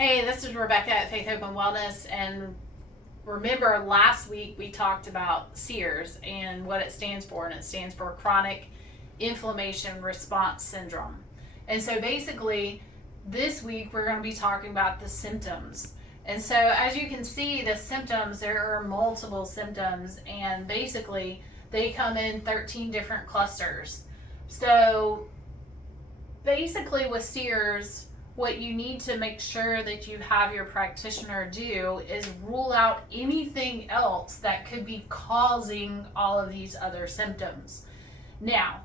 Hey, this is Rebecca at Faith, Hope, and Wellness. And remember, last week we talked about CIRS and what it stands for, and it stands for Chronic Inflammation Response Syndrome. And so basically, this week we're going to be talking about the symptoms. And so, as you can see, the symptoms, there are multiple symptoms, and basically, they come in 13 different clusters. So, basically, with CIRS, what you need to make sure that you have your practitioner do is rule out anything else that could be causing all of these other symptoms. Now,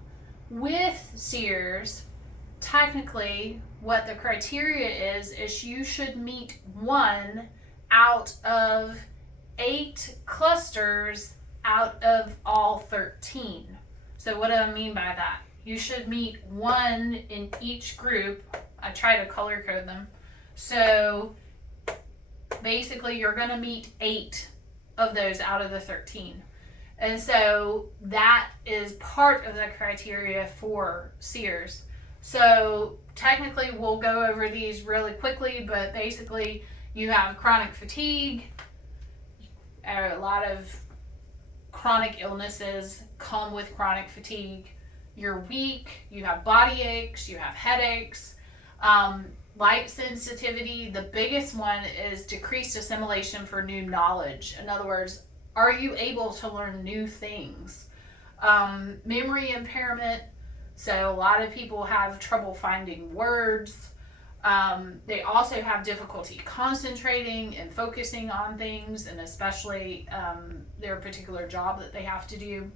with CIRS, technically, what the criteria is you should meet 1 out of 8 clusters out of all 13. So what do I mean by that? You should meet 1 in each group. I try to color code them. So basically you're going to meet 8 of those out of the 13. And so that is part of the criteria for CIRS. So technically we'll go over these really quickly, but basically you have chronic fatigue. A lot of chronic illnesses come with chronic fatigue. You're weak, you have body aches, you have headaches. Light sensitivity, the biggest one is decreased assimilation for new knowledge. In other words, are you able to learn new things? Memory impairment, so a lot of people have trouble finding words. They also have difficulty concentrating and focusing on things, and especially their particular job that they have to do.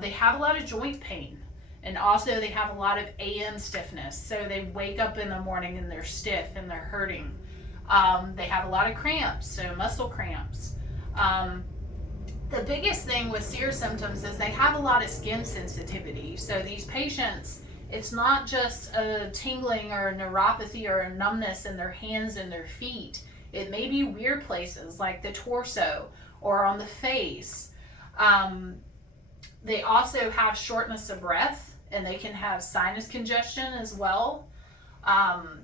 They have a lot of joint pain. And also they have a lot of AM stiffness. So they wake up in the morning and they're stiff and they're hurting. They have a lot of cramps, so muscle cramps. The biggest thing with CIRS symptoms is they have a lot of skin sensitivity. So these patients, it's not just a tingling or a neuropathy or a numbness in their hands and their feet. It may be weird places like the torso or on the face. They also have shortness of breath, and they can have sinus congestion as well.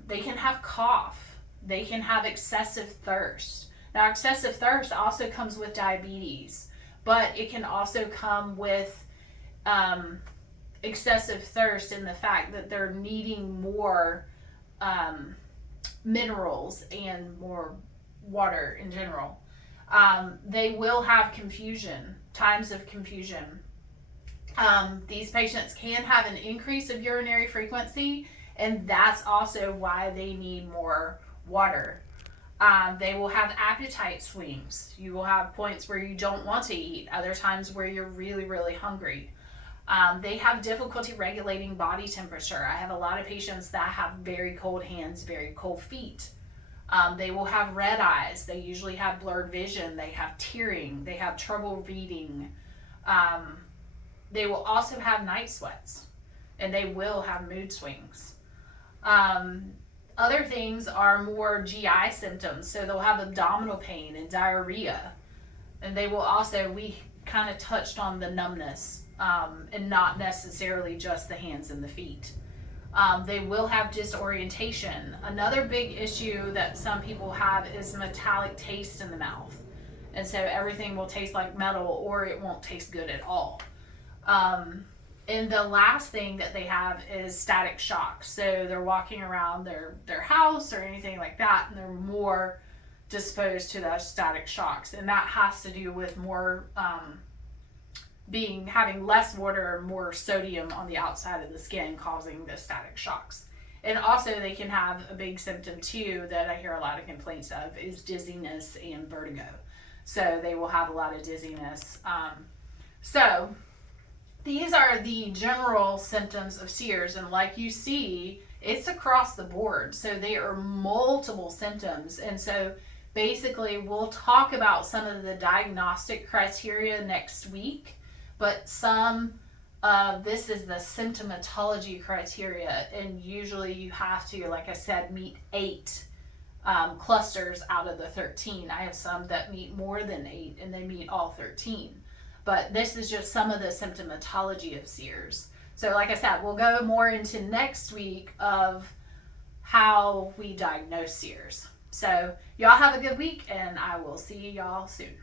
They can have cough. They can have excessive thirst. Now, excessive thirst also comes with diabetes, but it can also come with excessive thirst in the fact that they're needing more minerals and more water in general. They will have confusion, times of confusion. These patients can have an increase of urinary frequency, and that's also why they need more water. They will have appetite swings. You will have points where you don't want to eat, other times where you're really, really hungry. They have difficulty regulating body temperature. I have a lot of patients that have very cold hands, very cold feet. They will have red eyes. They usually have blurred vision. They have tearing. They have trouble reading. They will also have night sweats, and they will have mood swings. Other things are more GI symptoms, so they'll have abdominal pain and diarrhea, and they will also, we kind of touched on the numbness, and not necessarily just the hands and the feet. They will have disorientation. Another big issue that some people have is metallic taste in the mouth, and so everything will taste like metal, or it won't taste good at all. And the last thing that they have is static shock. So they're walking around their house or anything like that, and they're more disposed to those static shocks. And that has to do with more having less water or more sodium on the outside of the skin causing the static shocks. And also they can have a big symptom too that I hear a lot of complaints of is dizziness and vertigo. So they will have a lot of dizziness. So these are the general symptoms of CIRS, and like you see, it's across the board. So there are multiple symptoms, and so basically we'll talk about some of the diagnostic criteria next week, but this is the symptomatology criteria, and usually you have to, like I said, meet 8 clusters out of the 13. I have some that meet more than 8, and they meet all 13. But this is just some of the symptomatology of CIRS. So like I said, we'll go more into next week of how we diagnose CIRS. So y'all have a good week, and I will see y'all soon.